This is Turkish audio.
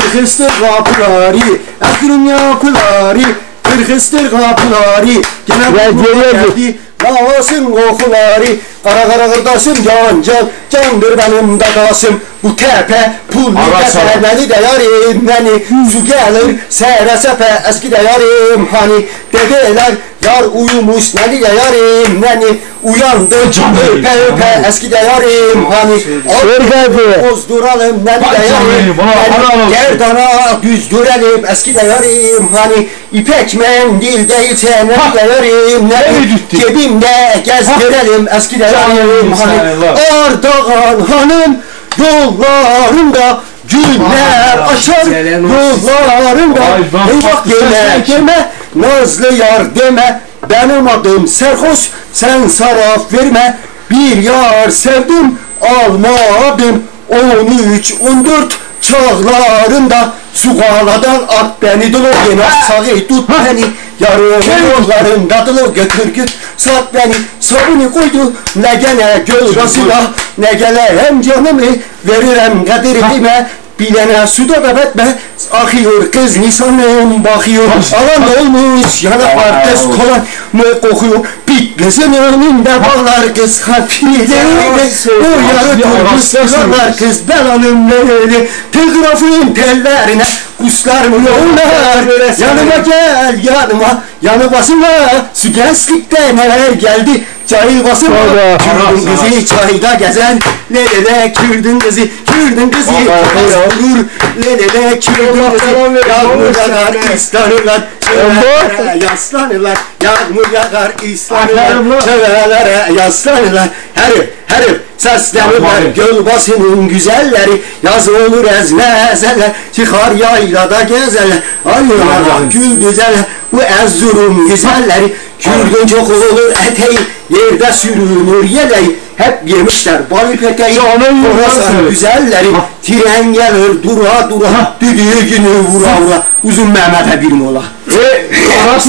Kırkıstır kapıları Ekrim yapıları Kırkıstır kapıları. Gene bu geldi Lavasın kokuları. Kara kara kırdasım can can Candır benim dadasım Bu tepe pul Arası var. tepe Beni de yarim beni Su gelir sere sepe Eski de yarim hani Dedeler yar uyumuş Neni de yarim neni Uyandı. Öpe öpe Eski de yarim hani kapıyı. Bozduralım Vay de yarim olsun. Gerdana düzdürelim Eski de yarim hani İpek mendil değilse neni de yarim Nereye gitti? Cebimde gezdirelim Eski de yarim hani sen hanım yollarında Güller açar. Yollarında Eyvah farklı deme sesler ki. deme Nazlı yar deme. Benim adım Serhoş Sen saraf verme. Bir yar sevdim. Almadım 13 14 çağlarında Suğaladan at beni dolu yine sağı tut beni. Yarın yollarında dolu götür git Sat beni. Sabunu koydu Ne gene gölgasıyla Ne gele hem canımı Veririm kadirime Bilene suda da betme. Akıyor kız nisanım bakıyor. Alan olmuş yana var kız kolay mı kokuyor? Bit gözün önünde bağlar kız Hafileyle O yarı durmuş sıralar kız Belanın böyle Telgrafın tellerine Kuşlar mı yollar Yanıma gel yanıma. Yanı basıma Su gençlikte neler geldi? Cahil basıma. Kürdün kızı çayda gezen. Nerede Kürdün kızı Kürdün kızı. Olur Nerede Kürdün kızı. Yağmur yağar ıslanırlar Çövelere yaslanırlar. Yağmur yağar ıslanırlar. Çövelere yaslanırlar. Herif herif Səsləniblər Gölbasının güzəlləri Yaz olur əzləzələ Çıxar yaylada gəzələ Ay yola gül düzələ Bu əzzurun güzəlləri Kürdün çox olur ətəyi Yerdə sürünür yelək Hep yemişler bari peteği Orası güzelleri Tren gelir dura dura Düdüğü günü vura vura Uzun Mehmet'e bir mola. E, Orası